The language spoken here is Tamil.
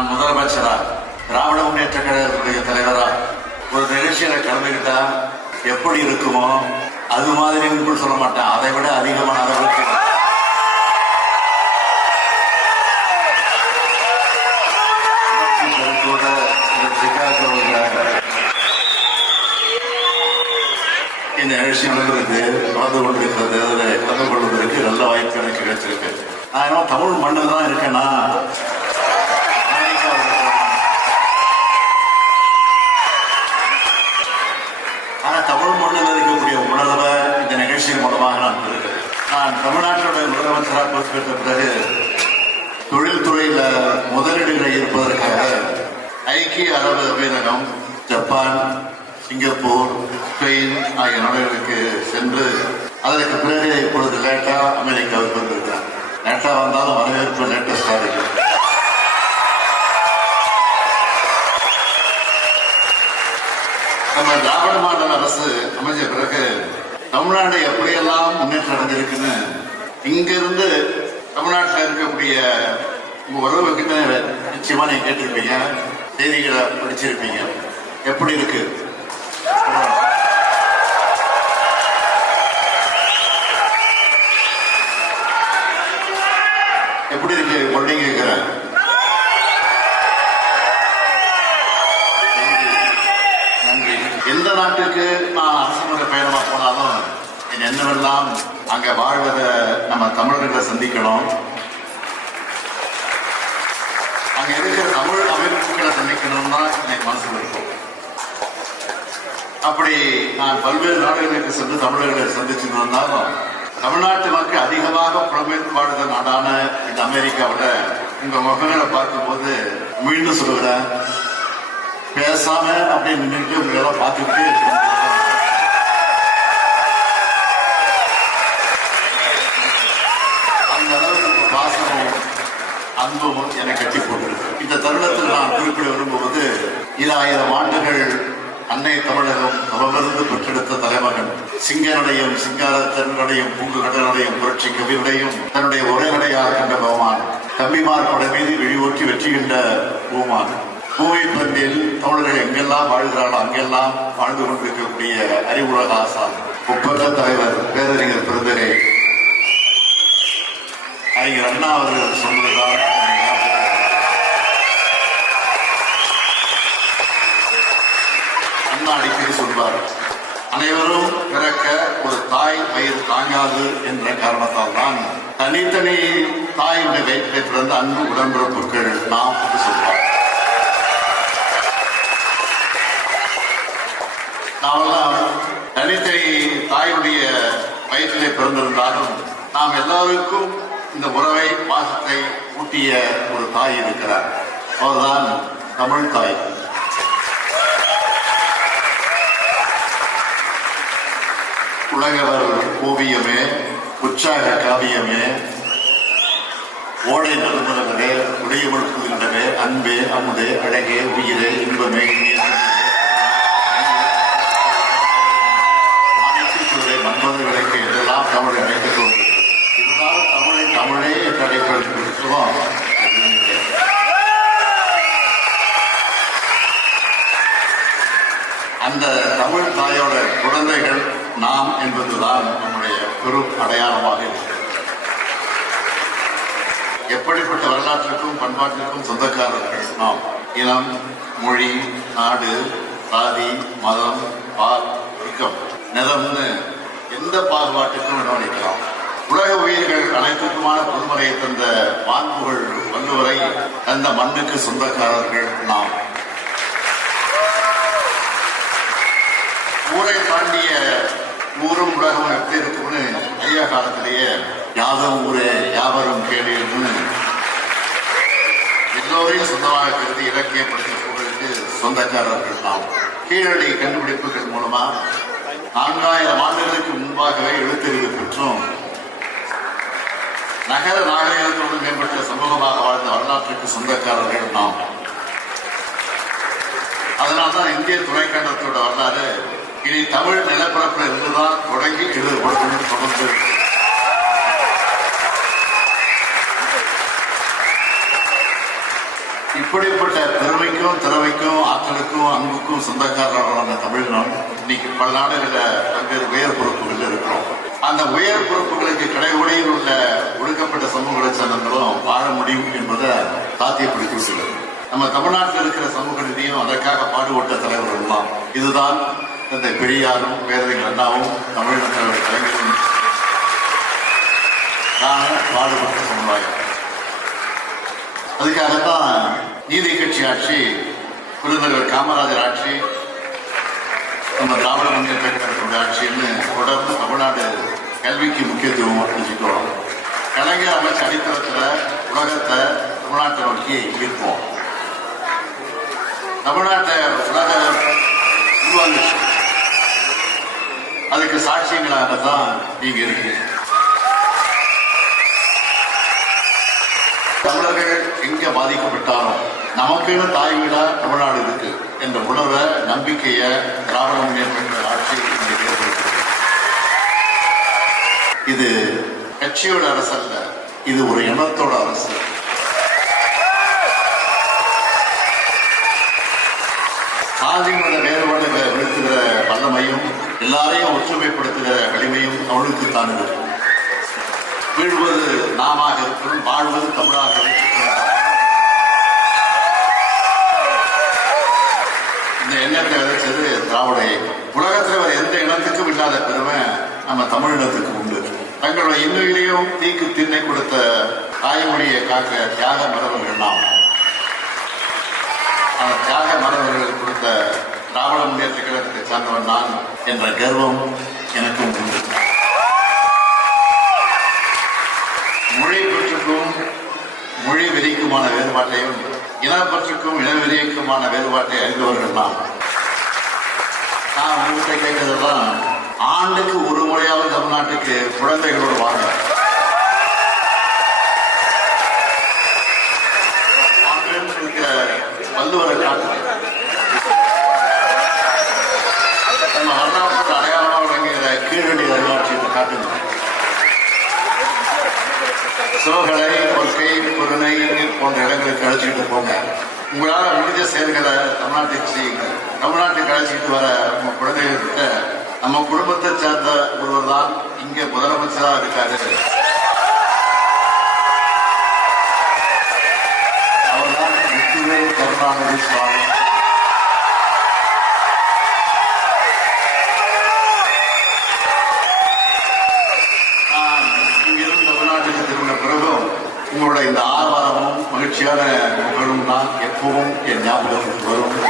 நான் முதலமைச்சரா? திராவிட முன்னேற்ற கழகத்துடைய தலைவரா? ஒரு நிகழ்ச்சியில கலந்துக்கிட்டா எப்படி இருக்குமோ அது மாதிரி உங்கள் சொல்ல மாட்டேன். அதை விட அதிகமான அளவுக்கு இந்த நிகழ்ச்சி நடக்கிறது கலந்து கொண்டிருக்கிறது. அதில் கலந்து கொள்வதற்கு நல்ல வாய்ப்பு எனக்கு கிடைச்சிருக்கு. நான் தமிழ் மண்ணில் தான் இருக்கேன்னா அமெரிக்காவில் இருக்கிறேன். ஆனா தமிழ் மண்ணில் இருக்கக்கூடிய உணர்வை இந்த நிகழ்ச்சியின் மூலமாக நான் பெறுகிறேன் நான் தமிழ்நாட்டினுடைய முதலமைச்சராக பொறுப்பேற்ற பிறகு தொழில்துறையில முதலீடுகளை இருப்பதற்காக ஐக்கிய அரபு அமீரகம் ஜப்பான் சிங்கப்பூர் ஸ்பெயின் ஆகிய நாடுகளுக்கு சென்று அதற்கு பிறகு இப்பொழுது லேட்டா அமெரிக்காவுக்கு வந்திருக்கிறார். லேட்டா வந்தாலும் வரவேற்பு லேட்டஸ்டா இருக்கு நம்ம திராவிட மாடல் அரசு அமைஞ்ச பிறகு தமிழ்நாடு எப்படியெல்லாம் முன்னேற்றம் அடைஞ்சிருக்குன்னு இங்கிருந்து தமிழ்நாட்டில் இருக்கக்கூடிய உங்க உறவுகிட்ட நிச்சயமா நீங்க கேட்டிருப்பீங்க. செய்திகளை படிச்சிருப்பீங்க. எப்படி இருக்கு? எப்படி இருக்கு? மறுபடியும் கேட்கிறேன் நன்றி. எந்த நாட்டுக்கு நான் அரசுமுறை பயணமா போனாலும் என் எண்ணமெல்லாம் அங்க வாழ்வத நம்ம தமிழர்களை சந்திக்கணும் அங்க இருக்கிற தமிழ் அமைப்புகளை சந்திக்கணும்னா எனக்கு மனசுல இருக்கும் அப்படி நான் பல்வேறு நாடுகளுக்கு சென்று தமிழர்களை சந்திச்சிருந்தாலும் தமிழ்நாட்டு மக்கள் அதிகமாக புலம்பெயர்ப்பாடுகிற நாடான இந்த அமெரிக்காவில் உங்க முகங்களை பார்க்கும்போது மீண்டும் சொல்லுகிறேன் பேசாம அப்படியே நின்றுட்டு உங்களெல்லாம் பார்த்துக்கிட்டே அந்த அளவுக்கு பாசமும் அன்பும் என்னை கட்டி போட்டுருக்கு. இந்த தருணத்தில் நான் குறிப்பிட விரும்புவது இராயிரம் ஆண்டுகள் அன்னை தமிழகம் தவமிருந்து பெற்றெடுத்த தலைமகன் சிங்கனுடையும் சிங்காரத்தனுடையும் பூங்குகடனுடையும் புரட்சி கவியுடையும் தன்னுடைய உரைநடையாக கண்ட பகவான் தம்பிமார் படை மீது விழிவூற்றி வெற்றிகின்ற பூமான். பூமி பந்தில் தமிழர்கள் எங்கெல்லாம் வாழ்கிறாரோ அங்கெல்லாம் வாழ்ந்து கொண்டிருக்கக்கூடிய அறிவுலக ஆசான் ஒப்பற்ற தலைவர் பேரறிஞர் பெருந்தகை. அறிஞர் அண்ணா அவர்கள் சொன்னதுதான் எனக்கு ஞாபகம் வருகிறது. அண்ணா அடிக்கடி சொல்வார். அனைவரும் பிறக்க ஒரு தாய் வயிறு தாங்காது என்ற காரணத்தால் தான் தனித்தனி தாயுடைய வயிற்றில் பிறந்த அன்பு உடன்பிறப்புகள் நாம் என்று சொல்வார் நாமெல்லாம் தனித்தனி தாயுடைய வயிற்றிலே பிறந்திருந்தாலும் நாம் எல்லாருக்கும் இந்த உறவை பாசத்தை ஊட்டிய ஒரு தாய் இருக்கிறார். அவர்தான் தமிழ் தாய். உலகவர் ஓவியமே உற்சாக காவியமே ஓடை நடுமுறங்களே உடைய புகின்றவே அன்பே அமுதே அழகே உயிரே இன்பமே. மன்மதர்களுக்கு என்றெல்லாம் தமிழை அழைத்துக் கொண்டிருக்கிறது இருந்தாலும் தமிழை தமிழே என்று அழைப்பதற்கிறோம் அந்த தமிழ் தாயோட குழந்தைகள் நாம் என்பதுதான் நம்முடைய பெரும் அடையாளமாக இருக்கிறது. எப்படிப்பட்ட வரலாற்றுக்கும் பண்பாட்டிற்கும் சொந்தக்காரர்கள் நாம்? இனம் மொழி நாடு சாதி மதம் பால் வர்க்கம் நிறம்னு எந்த பாகுபாட்டுக்கும் இடமளிக்கலாம். உலக உயிர்கள் அனைத்துக்குமான பொதுமுறையை தந்த மாண்புகள் வள்ளுவரை அந்த மண்ணுக்கு சொந்தக்காரர்கள் நாம் ஊரை தாண்டிய ஊரும் உலகம் எப்படி இருக்கும்னு ஐயா காலத்திலேயே யாதம் ஊரே யாவரும் கேளீர்னு எல்லோரையும் சொந்தமாக கருதி இலக்கியப்படுத்திய புகழுக்கு சொந்தக்காரர்கள் நாம் கீழடி கண்டுபிடிப்புகள் மூலமா நான்காயிரம் ஆண்டுகளுக்கு முன்பாகவே எழுத்தறிவு பெற்றோம் நகர நாகரிகத்தோடு மேம்பட்ட சமூகமாக வாழ்ந்த வரலாற்றுக்கு சொந்தக்காரர்கள் நாம். அதனால்தான் இந்திய துணைக்கண்டத்தோட வரலாறு இனி தமிழ் நிலப்பரப்பில் இருந்துதான் தொடங்கி எழுதப்படும் தொடர்ந்து. இப்படிப்பட்ட பெருமைக்கும் திறமைக்கும் ஆற்றலுக்கும் அன்புக்கும் சொந்தக்காரர்களான தமிழ்நாடு இன்னைக்கு பல நாடுகளில் பல்வேறு உயர் பொறுப்புகள் இருக்கிறோம். அந்த உயர் பொறுப்புகளுக்கு கடைவுடையில் உள்ள ஒடுக்கப்பட்ட சமூகங்களை சேர்ந்தவங்களும் வாழ முடியும் என்பதை சாத்தியப்படுத்தி விட்டுள்ளது நம்ம தமிழ்நாட்டில் இருக்கிற சமூக நிதியும் அதற்காக பாடுபட்ட தலைவர்கள் தான். இதுதான் இந்த பெரியாரும் பேரறிஞர் அண்ணாவும் தமிழக கலைஞரும். பாடுபட்ட சமுதாயம். அதுக்காகத்தான் நீதி கட்சி ஆட்சி விருதுநகர் காமராஜர் ஆட்சி நம்ம திராவிட முன்னேற்ற கழகத்துடைய ஆட்சின்னு தொடர்ந்து தமிழ்நாடு கல்விக்கு முக்கியத்துவம் அளிச்சுட்டு வரோம் கலைஞர் அமைச்ச அடித்தளத்தில் உலகத்தை தமிழ்நாட்டை நோக்கி ஈர்ப்போம். தமிழ்நாட்டை உலக சாட்சியங்களாக தான் நீங்க இருக்கீங்க தமிழர்கள் எங்க பாதிக்கப்பட்டாலும் நமக்குன்னு தாய் வீடா தமிழ்நாடு இருக்கு என்ற உணர்வை நம்பிக்கையை திராவிட முன்னேற்ற ஆட்சி இது கட்சியோட அரசு அல்ல இது ஒரு எண்ணத்தோட அரசு. சாதி மத வேறுபாடுகளை வீழ்த்துகிற வல்லமையும் எல்லாரையும் ஒற்றுமைப்படுத்துகிற வலிமையும் அவளுக்கு தான் இருக்கும் வீழ்வது நாமாக இருக்கும் வாழ்வது தமிழாக இந்த எண்ணத்தை விதைச்சது திராவிட உலகத்தில் வேறு எந்த இனத்துக்கும் இல்லாத பெருமை நம்ம தமிழினத்துக்கு உண்டு. தங்களுடைய இன்னுயிரையும் தீக்கு திண்ணை கொடுத்த தாய்மொழியை காக்க தியாக மரபர்கள் நாம். அந்த தியாக மரபர்கள் கொடுத்த திராவிட முன்னேற்ற கழகத்தை சார்ந்தவன் நான் என்ற கர்வம் எனக்கும் உண்டு. மொழி பற்றுக்கும் மொழி வெறிக்குமான வேறுபாட்டையும் இனப்பற்றுக்கும் இனவெறிக்குமான வேறுபாட்டை அறிந்தவர்கள் நான் நான் உங்ககிட்ட கேட்கறதெல்லாம் ஆண்டுக்கு ஒரு முறையாவது தமிழ்நாட்டுக்கு குழந்தைகளோடு வாங்க வாங்கன்னு இருக்கிற வள்ளுவரை காட்டுங்க நம்ம வரலாற்று அடையாளமாக விளங்குகிற கீழடி அருங்காட்சியத்தை காட்டுங்க சிவகலை கொள்கை பொருணை போன்ற இடங்களுக்கு அழைச்சிக்கிட்டு போங்க. உங்களால முடிஞ்ச செயல்களை தமிழ்நாட்டுக்கு செய்யுங்க. தமிழ்நாட்டுக்கு அழைச்சிக்கிட்டு வர நம்ம குழந்தைகிட்ட நம்ம உங்களோட இந்த ஆரவாரமும் மகிழ்ச்சியான புகழும் தான் எப்பவும் என் ஞாபகம் வரும்.